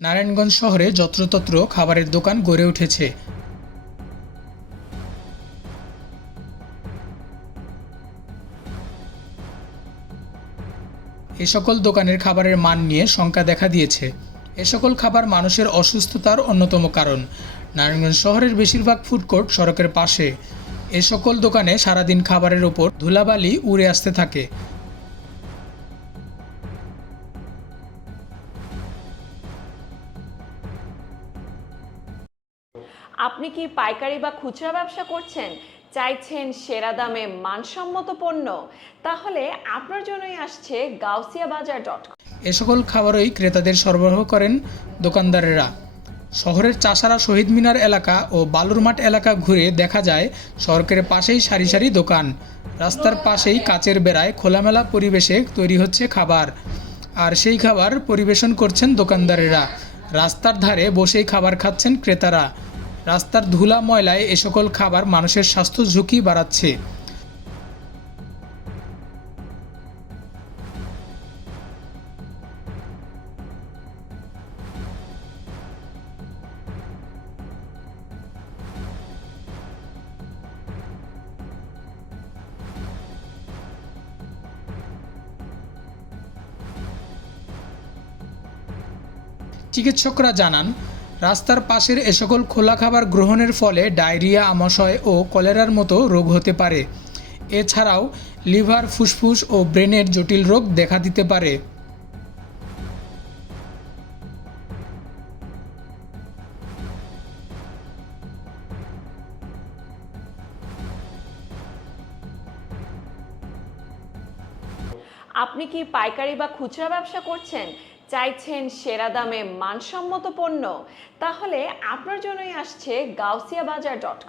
নারায়ণগঞ্জ শহরে যত্রতত্র খাবারের দোকান গড়ে উঠেছে। এ সকল দোকানের খাবারের মান নিয়ে শঙ্কা দেখা দিয়েছে। এ সকল খাবার মানুষের অসুস্থতার অন্যতম কারণ। নারায়ণগঞ্জ শহরের বেশিরভাগ ফুডকোর্ট সড়কের পাশে। এ সকল দোকানে সারাদিন খাবারের ওপর ধুলাবালি উড়ে আসতে থাকে। আপনি কি পাইকারি বা খুচরা ব্যবসা করছেন? চাইছেন সেরা দামে মানসম্মত পণ্য? তাহলে আপনার জন্যই আসছে গাউসিয়া বাজার ডট এ সকল খাবারই ক্রেতাদের সরবরাহ করেন দোকানদারেরা। শহরের চাষারা শহীদ মিনার এলাকা ও বালুরমাঠ এলাকা ঘুরে দেখা যায় সড়কের পাশেই সারি সারি দোকান। রাস্তার পাশেই কাচের বেড়ায় খোলামেলা পরিবেশে তৈরি হচ্ছে খাবার। আর সেই খাবার পরিবেশন করছেন দোকানদারেরা। রাস্তার ধারে বসেই খাবার খাচ্ছেন ক্রেতারা। রাস্তার ধুলা ময়লায় এ সকল খাবার মানুষের স্বাস্থ্য ঝুঁকি বাড়াচ্ছে। চিকিৎসকরা জানান রাস্তার পাশের এ সকল খোলা খাবার গ্রহণের ফলে ডায়রিয়া, আমাশয় ও কলেরার মতো রোগ হতে পারে। এছাড়াও লিভার ফুসফুস ও ব্রেনের জটিল রোগ দেখা দিতে পারে। আপনি কি পাইকারি বা খুচরা ব্যবসা করছেন? চাইছেন সেরা দামে মানসম্মত পণ্য তাহলে আপনার জন্যই আসছে গাউসিয়া বাজার ডট